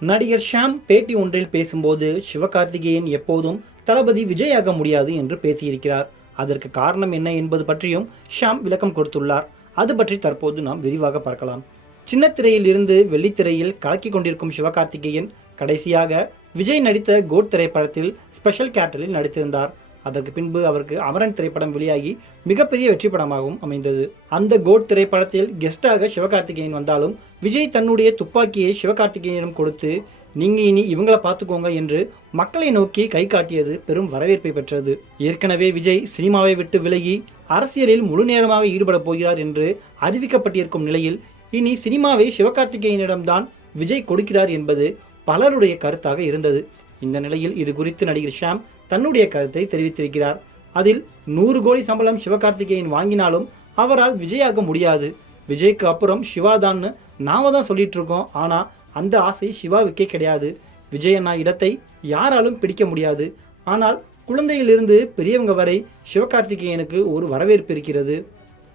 நடிகர் ஷாம் பேட்டி ஒன்றில் பேசும்போது சிவகார்த்திகேயன் எப்போதும் தளபதி விஜயாக முடியாது என்று பேசியிருக்கிறார். அதற்கு காரணம் என்ன என்பது பற்றியும் ஷாம் விளக்கம் கொடுத்துள்ளார். அது பற்றி தற்போது நாம் விரிவாக பார்க்கலாம். சின்ன இருந்து வெள்ளித்திரையில் கலக்கிக் கொண்டிருக்கும் சிவகார்த்திகேயன் கடைசியாக விஜய் நடித்த கோட் திரைப்படத்தில் ஸ்பெஷல் கேட்டலில் நடித்திருந்தார். அதற்கு பின்பு அவருக்கு அமரன் திரைப்படம் வெளியாகி மிகப்பெரிய வெற்றி படமாகவும் அமைந்தது. அந்த கோட் திரைப்படத்தில் கெஸ்டாக சிவகார்த்திகேயன் வந்தாலும் விஜய் தன்னுடைய துப்பாக்கியை சிவகார்த்திகேயனிடம் கொடுத்து நீங்க இனி இவங்களை பார்த்துக்கோங்க என்று மக்களை நோக்கி கை காட்டியது பெரும் வரவேற்பை பெற்றது. ஏற்கனவே விஜய் சினிமாவை விட்டு விலகி அரசியலில் முழு நேரமாக ஈடுபடப் போகிறார் என்று அறிவிக்கப்பட்டிருக்கும் நிலையில் இனி சினிமாவை சிவகார்த்திகேயனிடம்தான் விஜய் கொடுக்கிறார் என்பது பலருடைய கருத்தாக இருந்தது. இந்த நிலையில் இது குறித்து நடிகர் ஷாம் தன்னுடைய கருத்தை தெரிவித்திருக்கிறார். அதில் நூறு கோடி சம்பளம் சிவகார்த்திகேயன் வாங்கினாலும் அவரால் விஜயாக முடியாது. விஜய்க்கு அப்புறம் சிவாதான்னு நாம தான் சொல்லிட்டு இருக்கோம் ஆனால் அந்த ஆசை சிவாவுக்கே கிடையாது. விஜய் அண்ணா இடத்தை யாராலும் பிடிக்க முடியாது. ஆனால் குழந்தையிலிருந்து பெரியவங்க வரை சிவகார்த்திகேயனுக்கு ஒரு வரவேற்பு இருக்கிறது.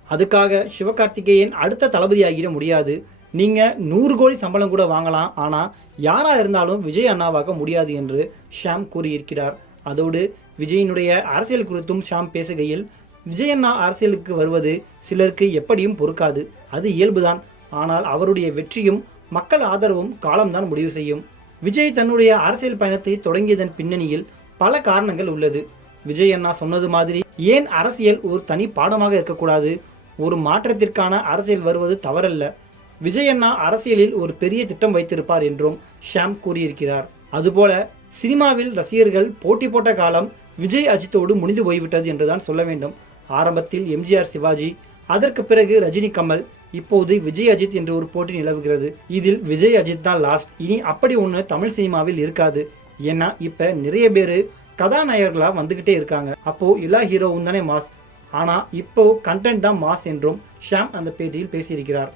அதுக்காக சிவகார்த்திகேயன் அடுத்த தளபதியாகிட முடியாது. நீங்கள் நூறு கோடி சம்பளம் கூட வாங்கலாம். ஆனால் யாராக இருந்தாலும் விஜய் அண்ணாவாக முடியாது என்று ஷாம் கூறியிருக்கிறார். அதோடு விஜயினுடைய அரசியல் குறித்தும் ஷாம் பேசுகையில் விஜய் அண்ணா அரசியலுக்கு வருவது சிலருக்கு எப்படியும் பொறுக்காது. அது இயல்புதான். ஆனால் அவருடைய வெற்றியும் மக்கள் ஆதரவும் காலம்தான் முடிவு செய்யும். விஜய் தன்னுடைய அரசியல் பயணத்தை தொடங்கியதன் பின்னணியில் பல காரணங்கள் உள்ளது. விஜய் அண்ணா சொன்னது மாதிரி ஏன் அரசியல் ஒரு தனி பாடமாக இருக்கக்கூடாது? ஒரு மாற்றத்திற்கான அரசியல் வருவது தவறல்ல. விஜய் அண்ணா அரசியலில் ஒரு பெரிய திட்டம் வைத்திருப்பார் என்றும் ஷாம் கூறியிருக்கிறார். அதுபோல சினிமாவில் ரசிகர்கள் போட்டி போட்ட காலம் விஜய் அஜித்தோடு முடிந்து போய்விட்டது என்றுதான் சொல்ல வேண்டும். ஆரம்பத்தில் எம்ஜிஆர் சிவாஜி அதற்கு பிறகு ரஜினி கமல் இப்போது விஜய் அஜித் என்ற ஒரு போட்டி நிலவுகிறது. இதில் விஜய் அஜித் தான் லாஸ்ட் இனி அப்படி ஒன்று தமிழ் சினிமாவில் இருக்காது. ஏன்னா இப்போ நிறைய பேர் கதாநாயகர்களாக வந்துக்கிட்டே இருக்காங்க. அப்போது எல்லா ஹீரோவும் தானே மாஸ். ஆனால் இப்போ கண்டென்ட் தான் மாஸ் என்றும் ஷாம் அந்த பேட்டியில் பேசியிருக்கிறார்.